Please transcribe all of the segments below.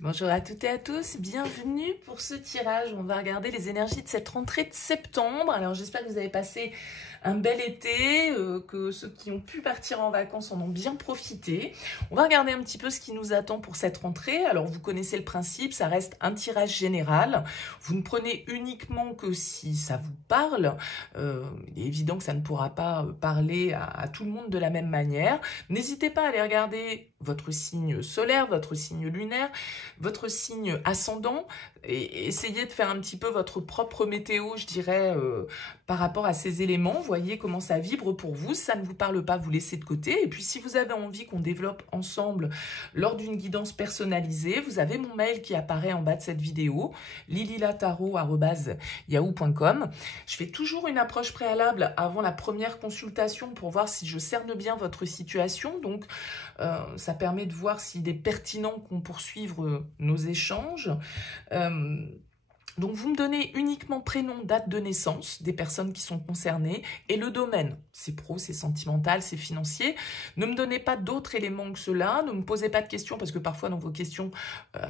Bonjour à toutes et à tous, bienvenue pour ce tirage. On va regarder les énergies de cette rentrée de septembre. Alors j'espère que vous avez passé un bel été, que ceux qui ont pu partir en vacances en ont bien profité. On va regarder un petit peu ce qui nous attend pour cette rentrée. Alors vous connaissez le principe, ça reste un tirage général. Vous ne prenez uniquement que si ça vous parle. Il est évident que ça ne pourra pas parler à tout le monde de la même manière. N'hésitez pas à aller regarder votre signe solaire, votre signe lunaire, votre signe ascendant, et essayez de faire un petit peu votre propre météo, je dirais, par rapport à ces éléments. Voyez comment ça vibre pour vous. Si ça ne vous parle pas, vous laissez de côté. Et puis, si vous avez envie qu'on développe ensemble lors d'une guidance personnalisée, vous avez mon mail qui apparaît en bas de cette vidéo, lililataro@yahoo.com. Je fais toujours une approche préalable avant la première consultation pour voir si je cerne bien votre situation. Donc, ça permet de voir s'il est pertinent qu'on poursuive nos échanges. Donc, vous me donnez uniquement prénom, date de naissance des personnes qui sont concernées et le domaine. C'est pro, c'est sentimental, c'est financier. Ne me donnez pas d'autres éléments que cela. Ne me posez pas de questions parce que parfois dans vos questions,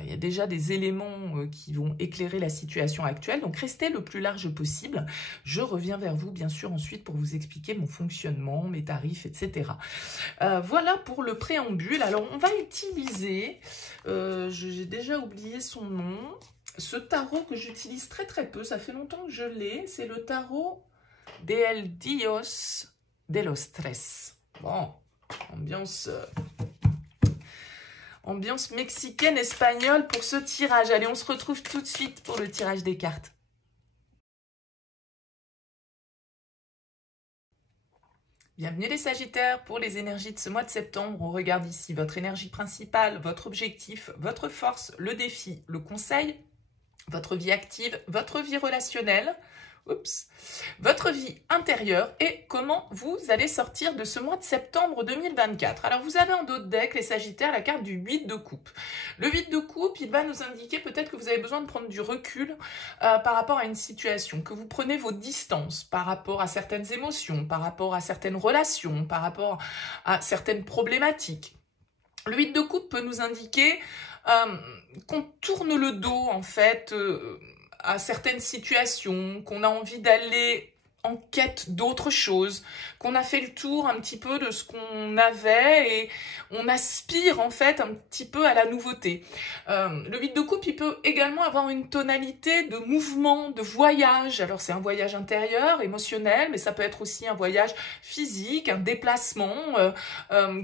il y a déjà des éléments qui vont éclairer la situation actuelle. Donc, restez le plus large possible. Je reviens vers vous, bien sûr, ensuite pour vous expliquer mon fonctionnement, mes tarifs, etc. Voilà pour le préambule. Alors, on va utiliser, j'ai déjà oublié son nom, ce tarot que j'utilise très très peu, ça fait longtemps que je l'ai, c'est le tarot de El Dios de los Tres. Bon, ambiance mexicaine, espagnole pour ce tirage. Allez, on se retrouve tout de suite pour le tirage des cartes. Bienvenue les Sagittaires pour les énergies de ce mois de septembre. On regarde ici votre énergie principale, votre objectif, votre force, le défi, le conseil, votre vie active, votre vie relationnelle, votre vie intérieure et comment vous allez sortir de ce mois de septembre 2024. Alors vous avez en dos de deck, les Sagittaires, la carte du 8 de coupe. Le 8 de coupe, il va nous indiquer peut-être que vous avez besoin de prendre du recul par rapport à une situation, que vous prenez vos distances par rapport à certaines émotions, par rapport à certaines relations, par rapport à certaines problématiques. Le 8 de coupe peut nous indiquer qu'on tourne le dos, en fait, à certaines situations, qu'on a envie d'aller en quête d'autre chose, qu'on a fait le tour un petit peu de ce qu'on avait et on aspire en fait un petit peu à la nouveauté. Le 8 de coupe, il peut également avoir une tonalité de mouvement, de voyage. Alors c'est un voyage intérieur, émotionnel, mais ça peut être aussi un voyage physique, un déplacement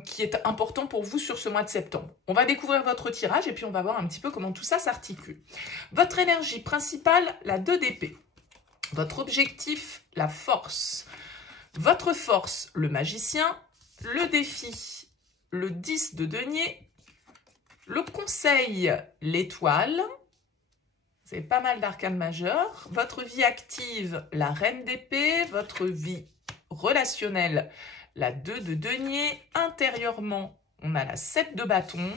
qui est important pour vous sur ce mois de septembre. On va découvrir votre tirage et puis on va voir un petit peu comment tout ça s'articule. Votre énergie principale, la 2 d'épée. Votre objectif, la force. Votre force, le magicien. Le défi, le 10 de denier. Le conseil, l'étoile. Vous avez pas mal d'arcanes majeures. Votre vie active, la reine d'épée. Votre vie relationnelle, la 2 de denier. Intérieurement, on a la 7 de bâton.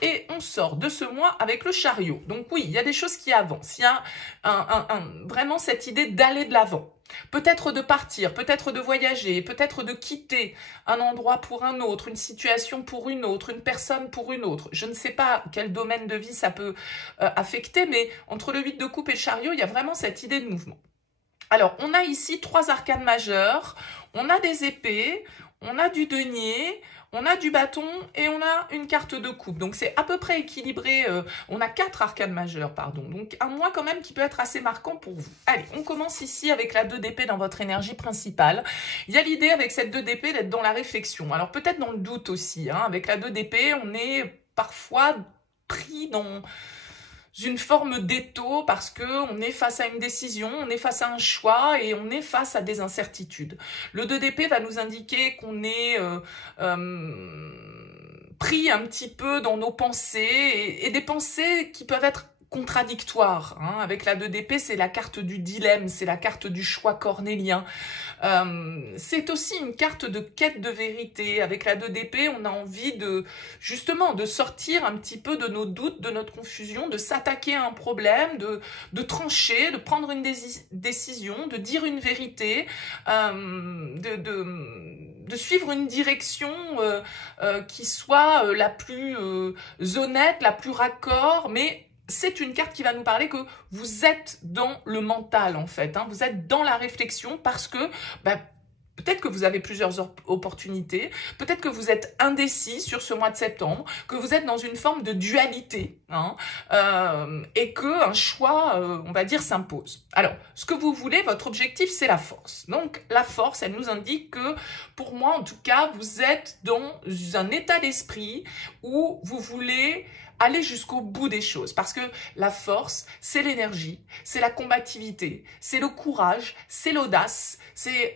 Et on sort de ce mois avec le chariot. Donc oui, il y a des choses qui avancent. Il y a vraiment cette idée d'aller de l'avant. Peut-être de partir, peut-être de voyager, peut-être de quitter un endroit pour un autre, une situation pour une autre, une personne pour une autre. Je ne sais pas quel domaine de vie ça peut affecter, mais entre le 8 de coupe et le chariot, il y a vraiment cette idée de mouvement. Alors, on a ici 3 arcanes majeures, on a des épées, on a du denier, on a du bâton et on a une carte de coupe. Donc, c'est à peu près équilibré. On a 4 arcanes majeures, pardon. Donc, un mois quand même qui peut être assez marquant pour vous. Allez, on commence ici avec la 2 d'épée dans votre énergie principale. Il y a l'idée avec cette 2 d'épée d'être dans la réflexion. Alors, peut-être dans le doute aussi. Avec la 2 d'épée, on est parfois pris dans une forme d'étau parce qu'on est face à une décision, on est face à un choix et on est face à des incertitudes. Le 2 d'épée va nous indiquer qu'on est pris un petit peu dans nos pensées et des pensées qui peuvent être contradictoires. Avec la 2 d'épée, c'est la carte du dilemme, c'est la carte du choix cornélien. C'est aussi une carte de quête de vérité. Avec la 2 d'épée, on a envie justement de sortir un petit peu de nos doutes, de notre confusion, de s'attaquer à un problème, de trancher, de prendre une décision, de dire une vérité, de suivre une direction qui soit la plus honnête, la plus raccord, mais c'est une carte qui va nous parler que vous êtes dans le mental en fait, hein, vous êtes dans la réflexion parce que peut-être que vous avez plusieurs opportunités, peut-être que vous êtes indécis sur ce mois de septembre, que vous êtes dans une forme de dualité, hein, et qu'un choix, on va dire, s'impose. Alors, ce que vous voulez, votre objectif, c'est la force. Donc, la force, elle nous indique que, pour moi, en tout cas, vous êtes dans un état d'esprit où vous voulez aller jusqu'au bout des choses, parce que la force, c'est l'énergie, c'est la combativité, c'est le courage, c'est l'audace, c'est...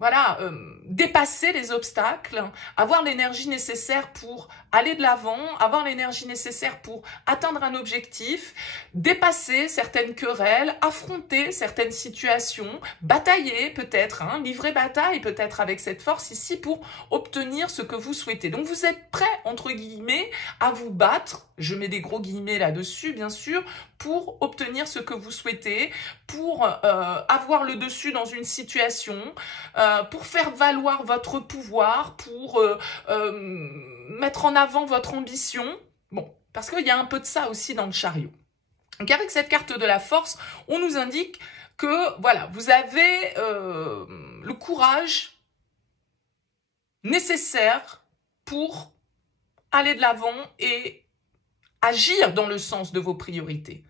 voilà, dépasser les obstacles, avoir l'énergie nécessaire pour aller de l'avant, avoir l'énergie nécessaire pour atteindre un objectif, dépasser certaines querelles, affronter certaines situations, batailler peut-être, hein, livrer bataille peut-être avec cette force ici pour obtenir ce que vous souhaitez. Donc vous êtes prêt, entre guillemets, à vous battre, je mets des gros guillemets là-dessus bien sûr, pour obtenir ce que vous souhaitez, pour avoir le dessus dans une situation, pour faire valoir votre pouvoir, pour mettre en avant votre ambition. Bon, parce qu'il y a un peu de ça aussi dans le chariot. Donc avec cette carte de la force, on nous indique que voilà, vous avez le courage nécessaire pour aller de l'avant et agir dans le sens de vos priorités.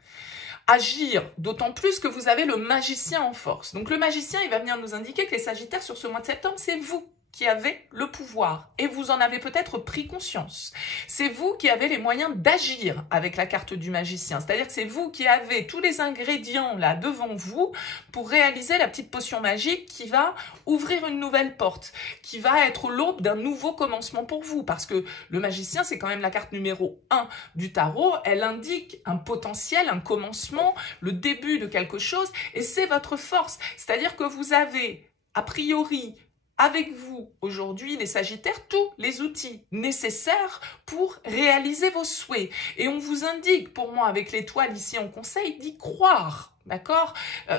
Agir, d'autant plus que vous avez le magicien en force. Donc le magicien, il va venir nous indiquer que les Sagittaires, sur ce mois de septembre, c'est vous qui avez le pouvoir et vous en avez peut-être pris conscience. C'est vous qui avez les moyens d'agir avec la carte du magicien. C'est-à-dire que c'est vous qui avez tous les ingrédients là devant vous pour réaliser la petite potion magique qui va ouvrir une nouvelle porte, qui va être l'aube d'un nouveau commencement pour vous. Parce que le magicien, c'est quand même la carte numéro 1 du tarot. Elle indique un potentiel, un commencement, le début de quelque chose et c'est votre force. C'est-à-dire que vous avez, a priori, avec vous aujourd'hui, les Sagittaires, tous les outils nécessaires pour réaliser vos souhaits. Et on vous indique, pour moi, avec l'étoile ici en conseil, d'y croire. D'accord?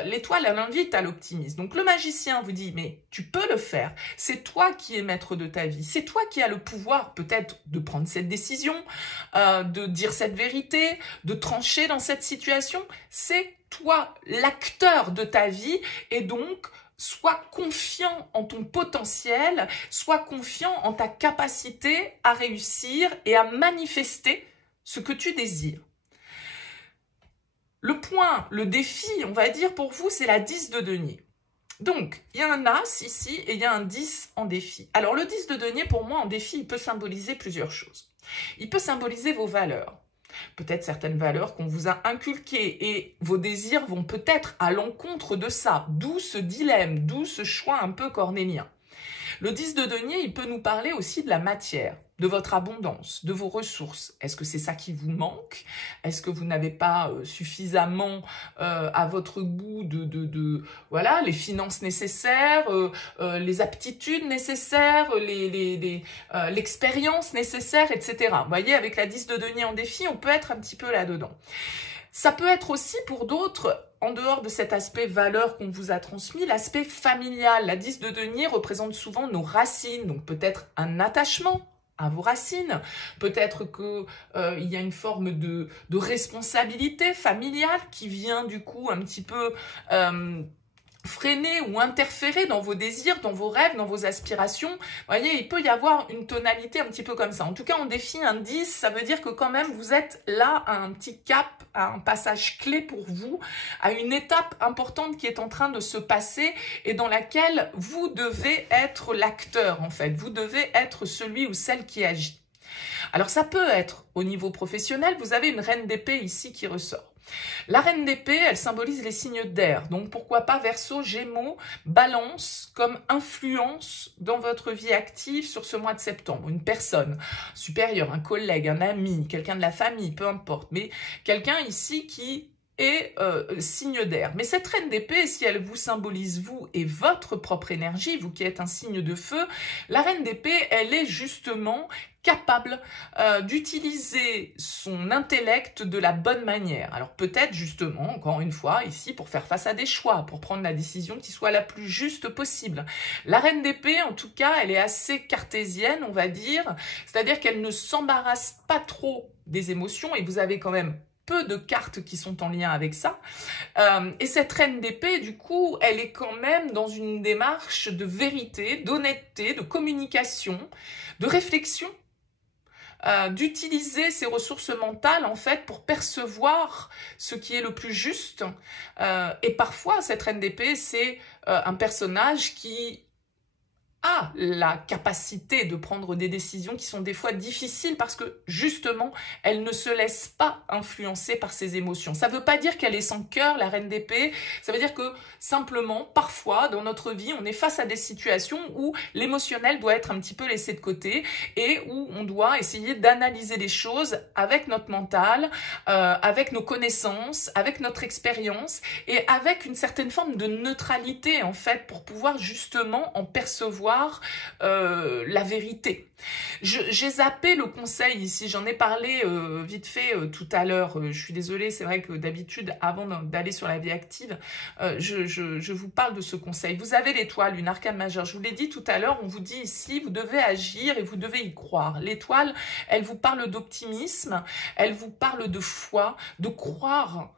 L'étoile, elle invite à l'optimisme. Donc le magicien vous dit, mais tu peux le faire. C'est toi qui es maître de ta vie. C'est toi qui as le pouvoir peut-être de prendre cette décision, de dire cette vérité, de trancher dans cette situation. C'est toi l'acteur de ta vie et donc sois confiant en ton potentiel, sois confiant en ta capacité à réussir et à manifester ce que tu désires. Le point, le défi, on va dire pour vous, c'est la 10 de denier. Donc, il y a un as ici et il y a un 10 en défi. Alors, le 10 de denier, pour moi, en défi, il peut symboliser plusieurs choses. Il peut symboliser vos valeurs. Peut-être certaines valeurs qu'on vous a inculquées et vos désirs vont peut-être à l'encontre de ça. D'où ce dilemme, d'où ce choix un peu cornélien. Le 10 de denier, il peut nous parler aussi de la matière, de votre abondance, de vos ressources. Est-ce que c'est ça qui vous manque? Est-ce que vous n'avez pas suffisamment à votre goût voilà, les finances nécessaires, les aptitudes nécessaires, l'expérience nécessaire, etc. Vous voyez, avec la 10 de denier en défi, on peut être un petit peu là-dedans. Ça peut être aussi pour d'autres, en dehors de cet aspect valeur qu'on vous a transmis, l'aspect familial. La 10 de denier représente souvent nos racines, donc peut-être un attachement à vos racines, peut-être qu'il y a une forme de responsabilité familiale qui vient du coup un petit peu freiner ou interférer dans vos désirs, dans vos rêves, dans vos aspirations. Vous voyez, il peut y avoir une tonalité un petit peu comme ça. En tout cas, on défie un 10, ça veut dire que quand même, vous êtes là à un petit cap, à un passage clé pour vous, à une étape importante qui est en train de se passer et dans laquelle vous devez être l'acteur, en fait. Vous devez être celui ou celle qui agit. Alors, ça peut être au niveau professionnel, vous avez une reine d'épée ici qui ressort. La reine d'épée, elle symbolise les signes d'air, donc pourquoi pas Verseau, Gémeaux, Balance comme influence dans votre vie active sur ce mois de septembre. Une personne supérieure, un collègue, un ami, quelqu'un de la famille, peu importe, mais quelqu'un ici qui et signe d'air. Mais cette reine d'épée, si elle vous symbolise vous et votre propre énergie, vous qui êtes un signe de feu, la reine d'épée, elle est justement capable d'utiliser son intellect de la bonne manière. Alors peut-être justement, encore une fois, ici, pour faire face à des choix, pour prendre la décision qui soit la plus juste possible. La reine d'épée, en tout cas, elle est assez cartésienne, on va dire, c'est-à-dire qu'elle ne s'embarrasse pas trop des émotions, et vous avez quand même peu de cartes qui sont en lien avec ça. Et cette reine d'épée, du coup, elle est quand même dans une démarche de vérité, d'honnêteté, de communication, de réflexion, d'utiliser ses ressources mentales, en fait, pour percevoir ce qui est le plus juste. Et parfois, cette reine d'épée, c'est un personnage qui a la capacité de prendre des décisions qui sont des fois difficiles parce que justement, elle ne se laisse pas influencer par ses émotions. Ça ne veut pas dire qu'elle est sans cœur, la reine d'épée, ça veut dire que simplement, parfois, dans notre vie, on est face à des situations où l'émotionnel doit être un petit peu laissé de côté et où on doit essayer d'analyser les choses avec notre mental, avec nos connaissances, avec notre expérience et avec une certaine forme de neutralité, en fait, pour pouvoir justement en percevoir la vérité. J'ai zappé le conseil ici, j'en ai parlé vite fait tout à l'heure. Je suis désolée, c'est vrai que d'habitude, avant d'aller sur la vie active, je vous parle de ce conseil. Vous avez l'étoile, une arcane majeure. Je vous l'ai dit tout à l'heure, on vous dit ici, vous devez agir et vous devez y croire. L'étoile, elle vous parle d'optimisme, elle vous parle de foi, de croire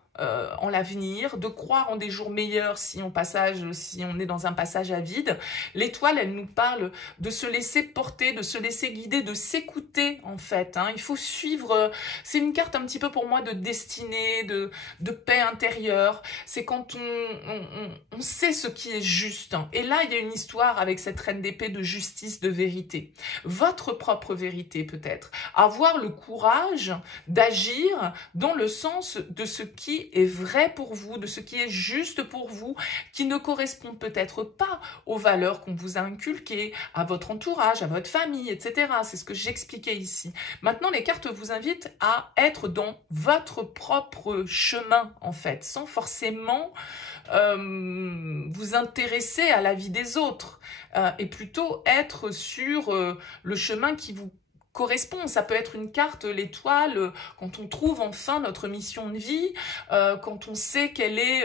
en l'avenir, de croire en des jours meilleurs si on est dans un passage à vide. L'étoile, elle nous parle de se laisser porter, de se laisser guider, de s'écouter en fait. Il faut suivre, c'est une carte un petit peu pour moi de destinée, de paix intérieure. C'est quand on sait ce qui est juste. Et là, il y a une histoire avec cette reine d'épée de justice, de vérité. Votre propre vérité peut-être. Avoir le courage d'agir dans le sens de ce qui est vrai pour vous, de ce qui est juste pour vous, qui ne correspond peut-être pas aux valeurs qu'on vous a inculquées, à votre entourage, à votre famille, etc. C'est ce que j'expliquais ici. Maintenant, les cartes vous invitent à être dans votre propre chemin, en fait, sans forcément vous intéresser à la vie des autres, et plutôt être sur le chemin qui vous correspond. Ça peut être une carte, l'étoile, quand on trouve enfin notre mission de vie, quand on sait quelle est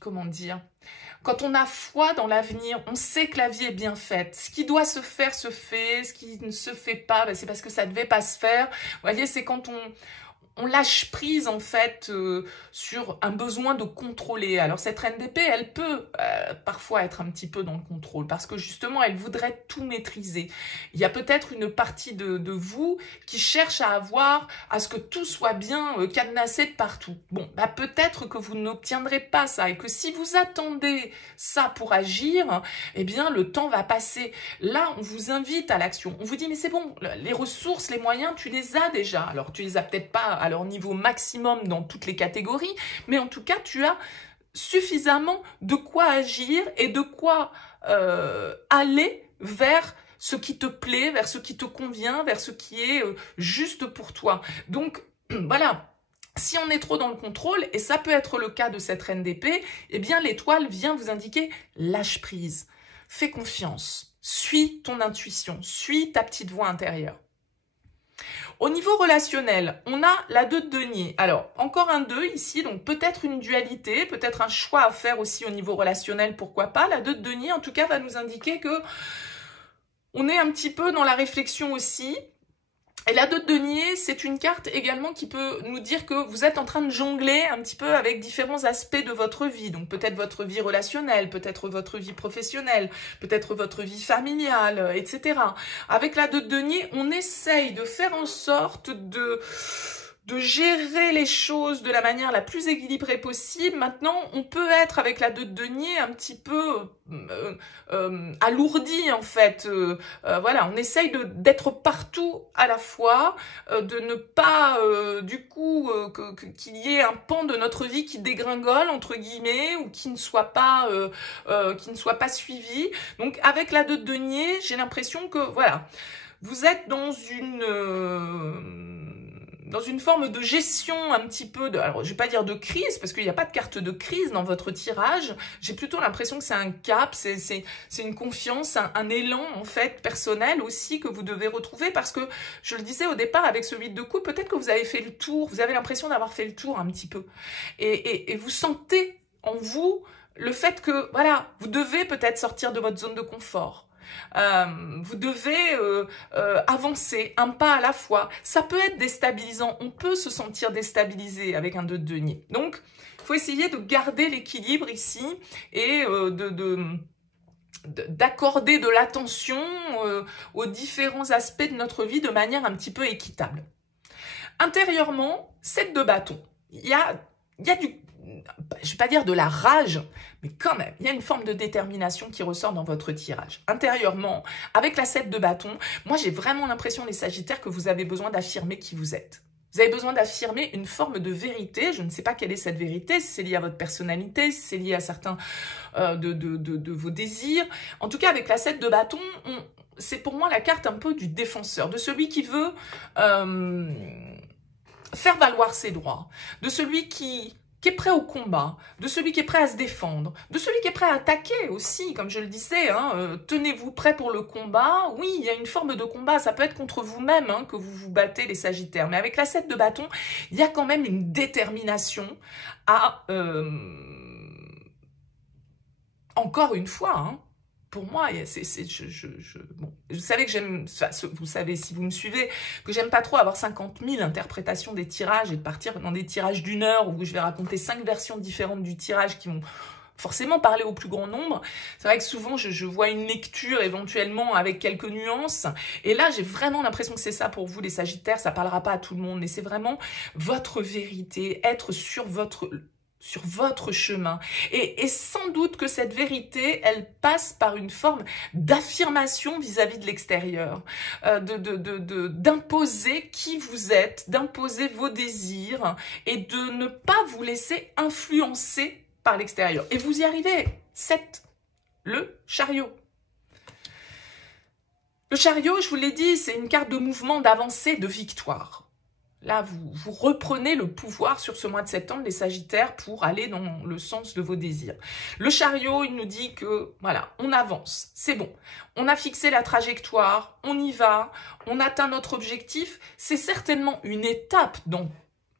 comment dire, quand on a foi dans l'avenir, on sait que la vie est bien faite. Ce qui doit se faire, se fait. Ce qui ne se fait pas, ben c'est parce que ça ne devait pas se faire. Vous voyez, c'est quand on lâche prise en fait sur un besoin de contrôler. Alors cette reine d'épée, elle peut parfois être un petit peu dans le contrôle parce que justement elle voudrait tout maîtriser. Il y a peut-être une partie de vous qui cherche à ce que tout soit bien cadenassé de partout. Bon, bah peut-être que vous n'obtiendrez pas ça et que si vous attendez ça pour agir, eh bien le temps va passer. Là, on vous invite à l'action. On vous dit mais c'est bon, les ressources, les moyens, tu les as déjà. Alors tu les as peut-être pas à leur niveau maximum dans toutes les catégories, mais en tout cas, tu as suffisamment de quoi agir et de quoi aller vers ce qui te plaît, vers ce qui te convient, vers ce qui est juste pour toi. Donc, voilà. Si on est trop dans le contrôle, et ça peut être le cas de cette reine d'épée, eh bien l'étoile vient vous indiquer lâche prise, fais confiance, suis ton intuition, suis ta petite voix intérieure. Au niveau relationnel, on a la 2 de denier. Alors, encore un 2 ici, donc peut-être une dualité, peut-être un choix à faire aussi au niveau relationnel, pourquoi pas. La 2 de denier, en tout cas, va nous indiquer que on est un petit peu dans la réflexion aussi. Et la 2 de denier, c'est une carte également qui peut nous dire que vous êtes en train de jongler un petit peu avec différents aspects de votre vie. Donc peut-être votre vie relationnelle, peut-être votre vie professionnelle, peut-être votre vie familiale, etc. Avec la 2 de denier, on essaye de faire en sorte de gérer les choses de la manière la plus équilibrée possible. Maintenant, on peut être avec la 2 de denier un petit peu alourdi en fait. Voilà, on essaye d'être partout à la fois, de ne pas du coup qu'il y ait un pan de notre vie qui dégringole entre guillemets ou qui ne soit pas suivi. Donc avec la 2 de denier, j'ai l'impression que voilà, vous êtes dans dans une forme de gestion un petit peu, alors je vais pas dire de crise, parce qu'il n'y a pas de carte de crise dans votre tirage. J'ai plutôt l'impression que c'est un cap, c'est une confiance, un élan en fait personnel aussi que vous devez retrouver, parce que je le disais au départ avec ce 8 de coupe, peut-être que vous avez fait le tour, vous avez l'impression d'avoir fait le tour un petit peu. Et vous sentez en vous le fait que, voilà, vous devez peut-être sortir de votre zone de confort. Vous devez avancer un pas à la fois. Ça peut être déstabilisant, on peut se sentir déstabilisé avec un 2 de denier. Donc, il faut essayer de garder l'équilibre ici et d'accorder de l'attention aux différents aspects de notre vie de manière un petit peu équitable. Intérieurement, 7 de bâton. Il y a du... je ne vais pas dire de la rage, mais quand même, il y a une forme de détermination qui ressort dans votre tirage. Intérieurement, avec la 7 de bâton, moi j'ai vraiment l'impression, les Sagittaires, que vous avez besoin d'affirmer qui vous êtes. Vous avez besoin d'affirmer une forme de vérité. Je ne sais pas quelle est cette vérité, si c'est lié à votre personnalité, si c'est lié à certains de vos désirs. En tout cas, avec la 7 de bâton, c'est pour moi la carte un peu du défenseur, de celui qui veut faire valoir ses droits, de celui qui est prêt au combat, de celui qui est prêt à se défendre, de celui qui est prêt à attaquer aussi, comme je le disais, tenez-vous prêt pour le combat. Oui, il y a une forme de combat, ça peut être contre vous-même que vous vous battez, les Sagittaires, mais avec la 7 de bâton, il y a quand même une détermination à, encore une fois, pour moi, bon, vous savez que j'aime, vous savez si vous me suivez, que j'aime pas trop avoir 50 000 interprétations des tirages et de partir dans des tirages d'1 heure où je vais raconter 5 versions différentes du tirage qui vont forcément parler au plus grand nombre. C'est vrai que souvent je vois une lecture éventuellement avec quelques nuances, et là j'ai vraiment l'impression que c'est ça pour vous les Sagittaires. Ça parlera pas à tout le monde, mais c'est vraiment votre vérité, être sur votre chemin. Et sans doute que cette vérité, elle passe par une forme d'affirmation vis-à-vis de l'extérieur, d'imposer qui vous êtes, d'imposer vos désirs et de ne pas vous laisser influencer par l'extérieur. Et vous y arrivez. 7. Le chariot. Le chariot, je vous l'ai dit, c'est une carte de mouvement, d'avancée, de victoire. Là, vous reprenez le pouvoir sur ce mois de septembre, les Sagittaires, pour aller dans le sens de vos désirs. Le chariot, il nous dit que, voilà, on avance, c'est bon. On a fixé la trajectoire, on y va, on atteint notre objectif. C'est certainement une étape, donc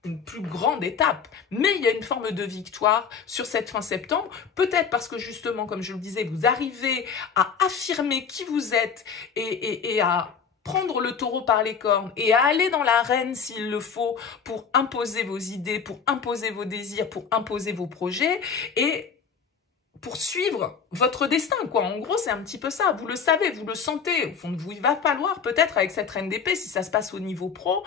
une plus grande étape, mais il y a une forme de victoire sur cette fin septembre, peut-être parce que justement, comme je le disais, vous arrivez à affirmer qui vous êtes et à prendre le taureau par les cornes et à aller dans l'arène s'il le faut pour imposer vos idées, pour imposer vos désirs, pour imposer vos projets et pour suivre votre destin, quoi. En gros, c'est un petit peu ça. Vous le savez, vous le sentez. Au fond de vous, il va falloir peut-être avec cette reine d'épée, si ça se passe au niveau pro,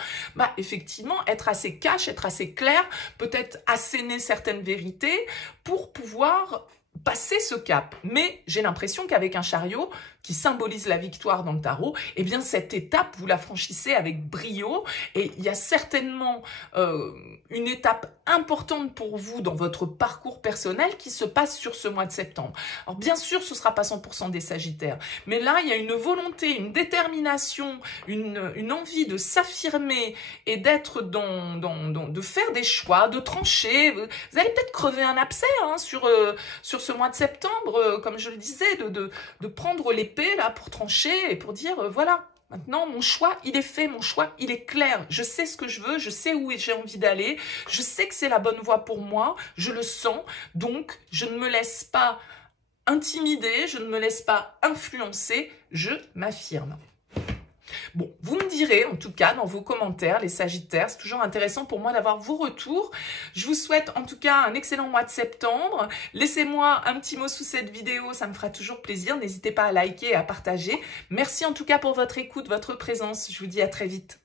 effectivement, être assez cash, être assez clair, peut-être asséner certaines vérités pour pouvoir passer ce cap. Mais j'ai l'impression qu'avec un chariot qui symbolise la victoire dans le tarot, eh bien cette étape, vous la franchissez avec brio et il y a certainement une étape importante pour vous dans votre parcours personnel qui se passe sur ce mois de septembre. Alors bien sûr, ce ne sera pas 100% des Sagittaires, mais là, il y a une volonté, une détermination, une envie de s'affirmer et d'être de faire des choix, de trancher. Vous allez peut-être crever un abcès sur ce mois de septembre, comme je le disais, de prendre l'épée là pour trancher et pour dire voilà, maintenant mon choix il est fait, mon choix il est clair, je sais ce que je veux, je sais où j'ai envie d'aller, je sais que c'est la bonne voie pour moi, je le sens, donc je ne me laisse pas intimider, je ne me laisse pas influencer, je m'affirme. Bon, vous me direz en tout cas dans vos commentaires, les Sagittaires, c'est toujours intéressant pour moi d'avoir vos retours. Je vous souhaite en tout cas un excellent mois de septembre. Laissez-moi un petit mot sous cette vidéo, ça me fera toujours plaisir. N'hésitez pas à liker et à partager. Merci en tout cas pour votre écoute, votre présence. Je vous dis à très vite.